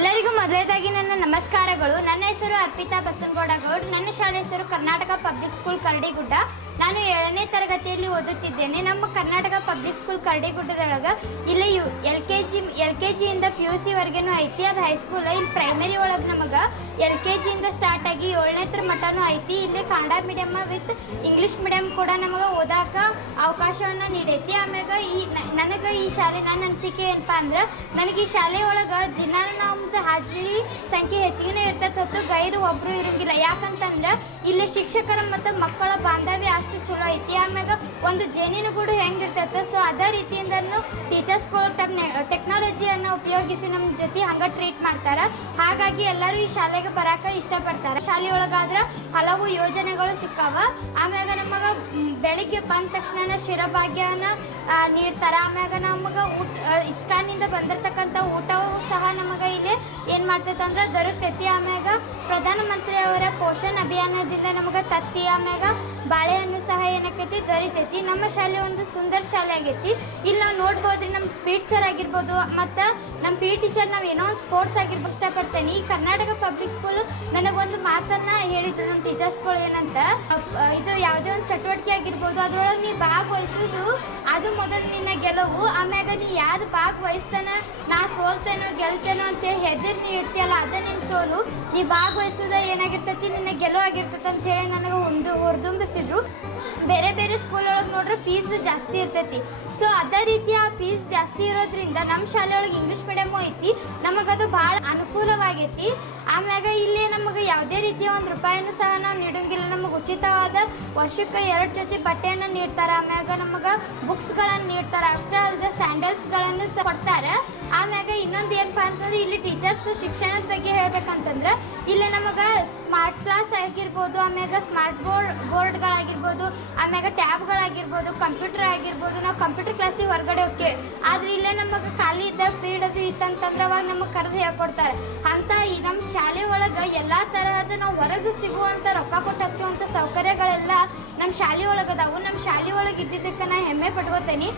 ಎಲ್ಲರಿಗೂ ಮೊದಲನೇದಾಗಿ ನನ್ನ ನಮಸ್ಕಾರಗಳು. ನನ್ನ ಹೆಸರು ಅರ್ಪಿತಾ ಬಸನಗೌಡ ಗೌಡ್. ನನ್ನ ಶಾಲೆ ಹೆಸರು ಕರ್ನಾಟಕ ಪಬ್ಲಿಕ್ ಸ್ಕೂಲ್ ಕರಡಿಗುಡ್ಡ. ನಾನು 7ನೇ ತರಗತಿಯಲ್ಲಿ ಓದುತ್ತಿದ್ದೇನೆ. ನಮ್ಮ ಕರ್ನಾಟಕ ಪಬ್ಲಿಕ್ ಸ್ಕೂಲ್ ಕರಡಿಗುಡ್ಡದೊಳಗೆ ಇಲ್ಲಿ ಎಲ್ ಕೆ ಜಿಯಿಂದ PUC ವರೆಗೂ ಐತಿ. ಅದು ಹೈಸ್ಕೂಲ್. ಇಲ್ಲಿ ಪ್ರೈಮರಿ ಒಳಗೆ ನಮಗೆ LKG ಇಂದ ಸ್ಟಾರ್ಟ್ ಆಗಿ 7ನೇ ಮಟ್ಟನೂ ಐತಿ. ಇಲ್ಲಿ Kannada medium with English medium ಕೂಡ ನಮಗೆ ಓದಾಕ ಅವಕಾಶವನ್ನು ನೀಡೈತಿ. ಆಮ್ಯಾಗ ನನಗೆ ಈ ಶಾಲೆ ನನ್ನ ಅನಿಸಿಕೆ ಏನಪ್ಪ ಅಂದ್ರೆ, ನನಗೆ ಈ ಶಾಲೆ ಒಳಗೆ ದಿನ ನಮ್ದು ಹಾಜರಿ ಸಂಖ್ಯೆ ಹೆಚ್ಚಿಗೆ ಇರ್ತೈತೆ ಹೊತ್ತು ಗೈರು ಒಬ್ಬರು ಇರೋಂಗಿಲ್ಲ. ಯಾಕಂತಂದ್ರೆ ಇಲ್ಲಿ ಶಿಕ್ಷಕರ ಮತ್ತು ಮಕ್ಕಳ ಬಾಂಧವ್ಯ ಅಷ್ಟು ಚಲೋ ಐತಿ. ಆಮ್ಯಾಗ ಒಂದು ಜೇನಿನಗೂಡು ಹೆಂಗಿರ್ತೈತೆ, ಸೊ ಅದೇ ರೀತಿಯಿಂದಲೂ ಟೀಚರ್ಸ್ಗಳು ಟೆಕ್ನಾಲಜಿಯನ್ನು ಉಪಯೋಗಿಸಿ ನಮ್ಮ ಜೊತೆ ಹಂಗೆ ಟ್ರೀಟ್ ಮಾಡ್ತಾರೆ. ಹಾಗಾಗಿ ಎಲ್ಲರೂ ಈ ಶಾಲೆಗೆ ಬರಾಕ ಇಷ್ಟಪಡ್ತಾರೆ. ಶಾಲೆ ಒಳಗಾದ್ರೆ ಹಲವು ಯೋಜನೆಗಳು ಸಿಕ್ಕಾವ. ಆಮ್ಯಾಗ ನಮಗೆ ಬೆಳಿಗ್ಗೆ ಬಂದ ತಕ್ಷಣ ಶಿರಭಾಗ್ಯನ ನೀಡ್ತಾರೆ. ಆಮ್ಯಾಗ ನಮಗೆ ಇಸ್ಕಾನಿಂದ ಬಂದಿರತಕ್ಕಂಥ ಊಟವೂ ಸಹ ನಮಗೆ ಇಲ್ಲಿ ಏನು ಮಾಡ್ತೈತೆ ಅಂದ್ರೆ ದೊರಕೈತಿ. ಆಮ್ಯಾಗ ಪ್ರಧಾನಮಂತ್ರಿಯವರ ಪೋಷಣ್ ಅಭಿಯಾನದಿಂದ ನಮಗೆ ತತ್ತಿ ಆಮ್ಯಾಗ ಬಾಳೆಹಣ್ಣು ಸಹ ಏನಾಕೈತಿ ದೊರೀತೈತಿ. ನಮ್ಮ ಶಾಲೆ ಒಂದು ಸುಂದರ ಶಾಲೆ ಆಗೈತಿ. ಇಲ್ಲಿ ನಾವು ನೋಡ್ಬೋದ್ರಿ, ನಮ್ಮ ಟೀಚರ್ ಆಗಿರ್ಬೋದು ಮತ್ತು ನಮ್ಮ ಟೀಚರ್ ನಾವು ಏನೋ ಒಂದು ಸ್ಪೋರ್ಟ್ಸ್ ಆಗಿರ್ಬೋದು ಇಷ್ಟಪಡ್ತೇನೆ. ಈ ಕರ್ನಾಟಕ ಪಬ್ಲಿಕ್ ಸ್ಕೂಲು ನನಗೊಂದು ಮಾತನ್ನು ಹೇಳಿದ್ರು ನಮ್ಮ ಟೀಚರ್ಸ್ಗಳು ಏನಂತ, ಇದು ಯಾವುದೇ ಒಂದು ಚಟುವಟಿಕೆ ಆಗಿರ್ಬೋದು ಅದರೊಳಗೆ ನೀ ಭಾಗವಹಿಸೋದು ಅದು ಮೊದಲು ನಿನ್ನ ಗೆಲುವು. ಆಮ್ಯಾಗ ನೀ ಯಾವ್ದು ಭಾಗವಹಿಸ್ತಾನೆ ನಾ ಸೋಲ್ತೇನೋ ಗೆಲ್ತೇನೋ ಅಂತೇಳಿ ಹೆದರಿ ನೀ ಇರ್ತೀಯಲ್ಲ ಅದ ನಿನ್ನ ಸೋಲು. ನೀ ಭಾಗವಹಿಸೋದ ಏನಾಗಿರ್ತೈತಿ ನಿನ್ನ ಗೆಲುವು ಆಗಿರ್ತೈತಿ ಅಂತೇಳಿ ನನಗೆ ಹೊರದುಂಬಿಸಿದ್ರು. ಬೇರೆ ಬೇರೆ ಸ್ಕೂಲ್ ಒಳಗೆ ನೋಡ್ರೆ ಫೀಸ್ ಜಾಸ್ತಿ ಇರ್ತೈತಿ. ಸೊ ಅದೇ ರೀತಿ ಆ ಫೀಸ್ ಜಾಸ್ತಿ ಇರೋದ್ರಿಂದ ನಮ್ಮ ಶಾಲೆ ಒಳಗೆ ಇಂಗ್ಲೀಷ್ ಮೀಡಿಯಮ್ಮು ಐತಿ. ನಮಗದು ಭಾಳ ಅನುಕೂಲವಾಗೈತಿ. ಆಮ್ಯಾಗ ಇಲ್ಲಿ ನಮಗೆ ಯಾವುದೇ ರೀತಿಯ ಒಂದು ರೂಪಾಯಿನೂ ಸಹ ನಾವು ನೀಡೋಂಗಿಲ್ಲ. ನಮಗೆ ಉಚಿತವಾದ ವರ್ಷಕ್ಕೆ 2 ಜೊತೆ ಬಟ್ಟೆಯನ್ನು ನೀಡ್ತಾರೆ. ಆಮ್ಯಾಗ ನಮಗೆ ಬುಕ್ಸ್ಗಳನ್ನು ನೀಡ್ತಾರೆ. ಅಷ್ಟೇ ಅಲ್ಲದೆ ಸ್ಯಾಂಡಲ್ಸ್ಗಳನ್ನು ಸಹ ಕೊಡ್ತಾರೆ. ಆಮ್ಯಾಗ ಇನ್ನೊಂದು ಏನಪ್ಪ ಅಂತಂದ್ರೆ, ಇಲ್ಲಿ ಟೀಚರ್ಸ್ ಶಿಕ್ಷಣದ ಬಗ್ಗೆ ಹೇಳ್ಬೇಕಂತಂದ್ರೆ ಇಲ್ಲಿ ನಮಗೆ ಸ್ಮಾರ್ಟ್ ಕ್ಲಾಸ್ ಆಗಿರ್ಬೋದು, ಆಮ್ಯಾಗ ಸ್ಮಾರ್ಟ್ ಬೋರ್ಡ್ಗಳಾಗಿರ್ಬೋದು, ಆಮ್ಯಾಗ ಟ್ಯಾಬ್ಗಳಾಗಿರ್ಬೋದು, ಕಂಪ್ಯೂಟರ್ ಆಗಿರ್ಬೋದು. ನಾವು ಕಂಪ್ಯೂಟರ್ ಕ್ಲಾಸಿಗೆ ಹೊರಗಡೆ ಹೋಗ್ತೀವಿ. ಆದರೆ ಇಲ್ಲೇ ನಮಗೆ ಖಾಲಿ ಇದ್ದ ಪೀರಿಯಡ್ ಅದು ಇತ್ತಂತಂದ್ರೆ ಅವಾಗ ನಮಗೆ ಕರೆದು ಹೇಳ್ಕೊಡ್ತಾರೆ. ಅಂತ ಈ ನಮ್ಮ ಶಾಲೆ ಒಳಗೆ ಎಲ್ಲ ತರಹದ ನಾವು ಹೊರಗೆ ಸಿಗುವಂಥ ರೊಕ್ಕ ಕೊಟ್ಟು ಹಚ್ಚುವಂಥ ಸೌಕರ್ಯಗಳೆಲ್ಲ ನಮ್ಮ ಶಾಲೆ ಒಳಗೆ ಅದಾವು. ನಮ್ಮ ಶಾಲೆ ಒಳಗೆ ಇದ್ದಿದ್ದಕ್ಕೆ ನಾನು ಹೆಮ್ಮೆ ಪಟ್ಕೋತೇನೆ.